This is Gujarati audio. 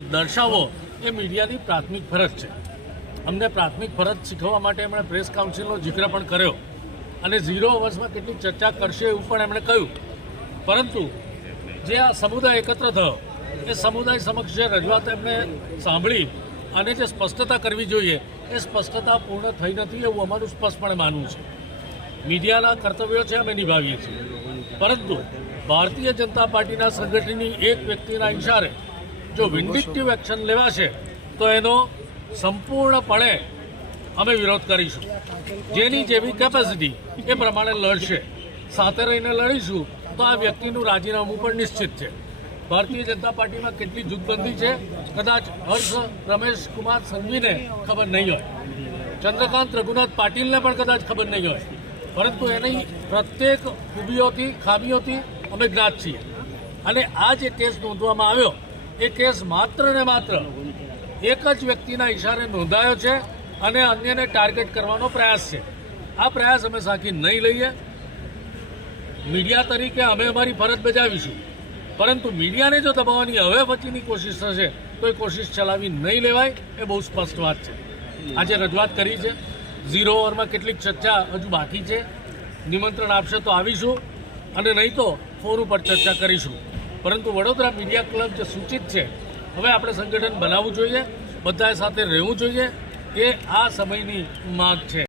દર્શાવો, એ મીડિયાની પ્રાથમિક ફરજ છે. અમને પ્રાથમિક ફરજ શીખવવા માટે એમણે પ્રેસ કાઉન્સિલનો જિક્ર પણ કર્યો. અને ઝીરો અવર્સમાં કેટલી ચર્ચા કરશે એવું પણ એમણે કહ્યું. પરંતુ જે આ સમુદાય એકત્ર થયો, એ સમુદાય સમક્ષ જે રજૂઆત એમને સાંભળી અને જે સ્પષ્ટતા કરવી જોઈએ, એ સ્પષ્ટતા પૂર્ણ થઈ નથી એવું અમારું સ્પષ્ટપણે માનવું છે. મીડિયાના કર્તવ્યો છે અમે નિભાવીએ છીએ. પરંતુ ભારતીય જનતા પાર્ટીના સંગઠનની એક વ્યક્તિના ઇશારે જો વિન્ડિક્ટિવ એક્શન લેવાશે, તો એનો સંપૂર્ણપણે અમે વિરોધ કરીશું. જેની જેવી કેપેસિટી એ પ્રમાણે લડશે. સાથે રહીને લડીશું, તો આ વ્યક્તિનું રાજીનામું પણ નિશ્ચિત છે. ભારતીય જનતા પાર્ટીમાં કેટલી જૂથબંધી છે? કદાચ હર્ષ, રમેશ, કુમાર, સંઘવીને ખબર નહીં હોય. ચંદ્રકાંત રઘુનાથ પાટીલને પણ કદાચ ખબર નહીં હોય. પરંતુ એની પ્રત્યેક ખૂબીઓથી, ખામીઓથી અમે જ્ઞાત છીએ. અને આ જે કેસ નોંધવામાં આવ્યો એ કેસ માત્ર ને માત્ર એક જ વ્યક્તિના ઇશારે નોંધાયો છે અને અન્યને ટાર્ગેટ કરવાનો પ્રયાસ છે. આ પ્રયાસ અમે સાખી નહીં લઈએ. મીડિયા તરીકે અમે અમારી ફરજ બજાવીશું. પરંતુ મીડિયાને જો દબાવવાની હવે પછીની કોશિશ થશે, તો એ કોશિશ ચલાવી નહીં લેવાય એ બહુ સ્પષ્ટ વાત છે. આજે રજૂઆત કરી છે. ઝીરો ઓવરમાં કેટલીક ચર્ચા હજુ બાકી છે. નિમંત્રણ આપશે તો આવીશું. અને નહીં તો ફોન ઉપર ચર્ચા કરીશું. પરંતુ વડોદરા મીડિયા ક્લબ જે સૂચિત છે, હવે આપણે સંગઠન બનાવવું જોઈએ બધાએ સાથે રહેવું જોઈએ એ આ સમયની માંગ છે.